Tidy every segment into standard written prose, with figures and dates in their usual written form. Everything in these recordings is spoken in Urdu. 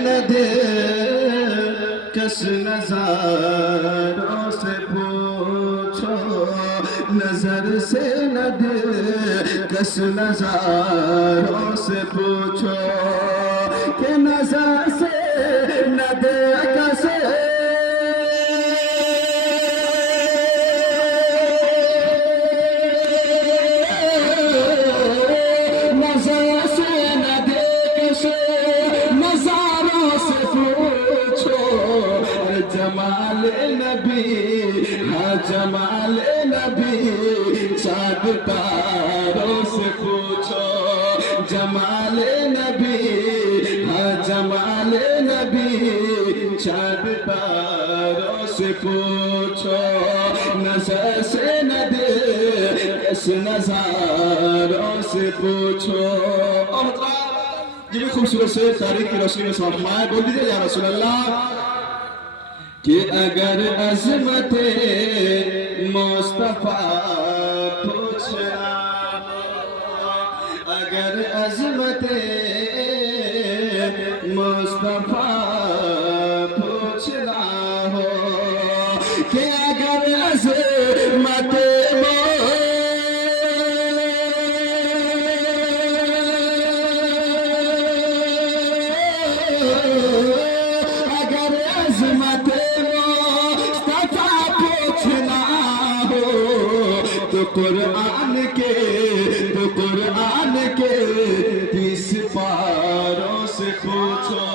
نہ دے کس نظاروں سے پوچھو نظر سے نہ دے کس نظاروں سے پوچھو کہ نظر سے نہ دے کس جمال نبی ہاں جمال نبی چاند تاروں سے پوچھو جمال نبی ہاں جمال نبی چاند تاروں سے پوچھو نظر سے نہ دے اس نظاروں سے پوچھو یہ بھی خوبصورت سے تاریخ کی روشنی میں سمجھ فرمائے بول دیجئے یا رسول اللہ کہ اگر عظمت مصطفیٰ پوچھنا اگر عظمت مصطفیٰ پوچھنا ہو کہ اگر عظمت قرآن کے 30 پاروں سے پوچھو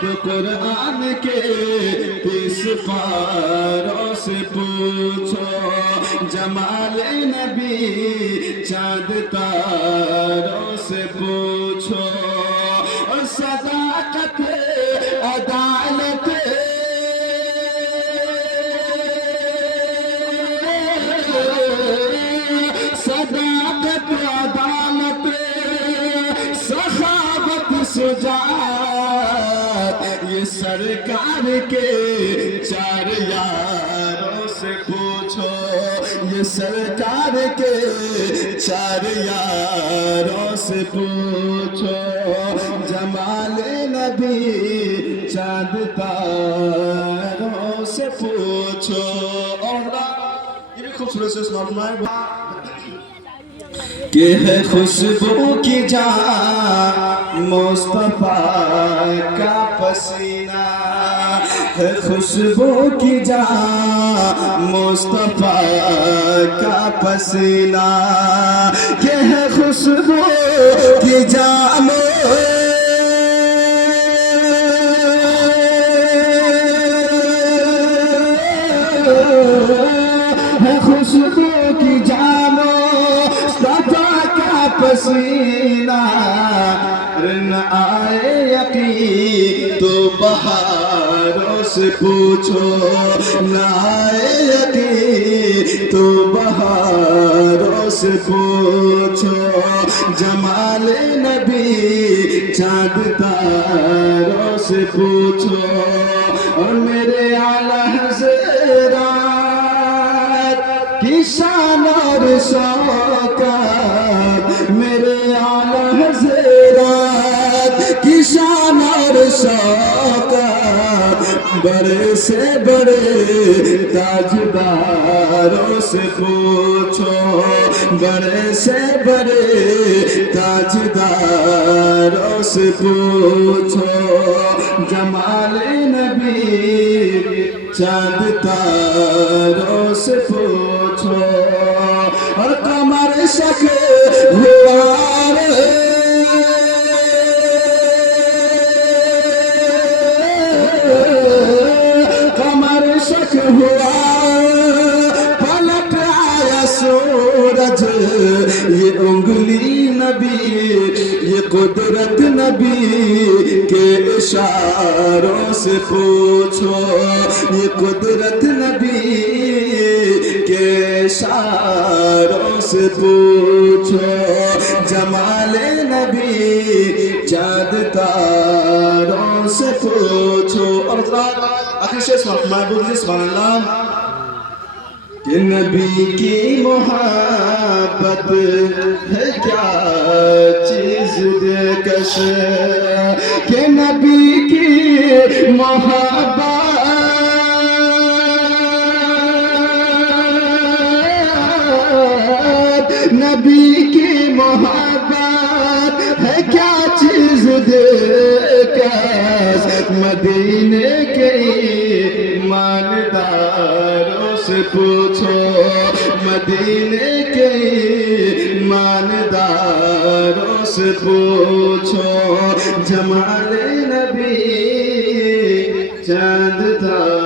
تو قرآن کے 30 پاروں سے پوچھو جمال نبی چاند تاروں سے پوچھو اور صداقت عدالت صداقت عدالت سخاوت شجاعت یہ سرکار کے 4 یاروں سے پوچھو یہ سرکار کے 4 یاروں سے پوچھو جمال نبی چاند تاروں سے پوچھو اور یہ بھی خوبصورت سے سنائے کہ ہے خوشبو کی جان مصطفیٰ کا پسینہ ہے خوشبو کی جان مصطفیٰ کا پسینہ کہ ہے خوشبو کی جان ہے خوشبو کی جان پسینہ نہ آئے یقین تو بہاروں سے پوچھو نہ آئے یقین تو بہاروں سے پوچھو جمال نبی چاند تاروں سے پوچھو اور میرے اعلیٰ حضرات کی شان اور شوکت میرے اعلیٰ حضرات کی شان اور شوکت بڑے سے بڑے تاجداروں سے پوچھو بڑے سے بڑے تاجداروں سے پوچھو جمال نبی چاند تاروں سے پوچھو اور قمر شک ہوا قمر شک ہوا پلٹ آیا سورج یہ انگلی نبی یہ قدرت نبی کے اشاروں سے پوچھو یہ قدرت نبی کے اشاروں سے پوچھو جمال نبی چاند تاروں سے پوچھو اور آخر سے محبوب جی سبحان اللہ کہ نبی کی محبت ہے کیا چیز دلکش، کہ نبی کی محبت، نبی کی محبت ہے کیا چیز دلکش، مدینے کے ایمانداروں سے پوچھو، مدینے کے ایمانداروں سے پوچھو، جمال نبی چاند تھا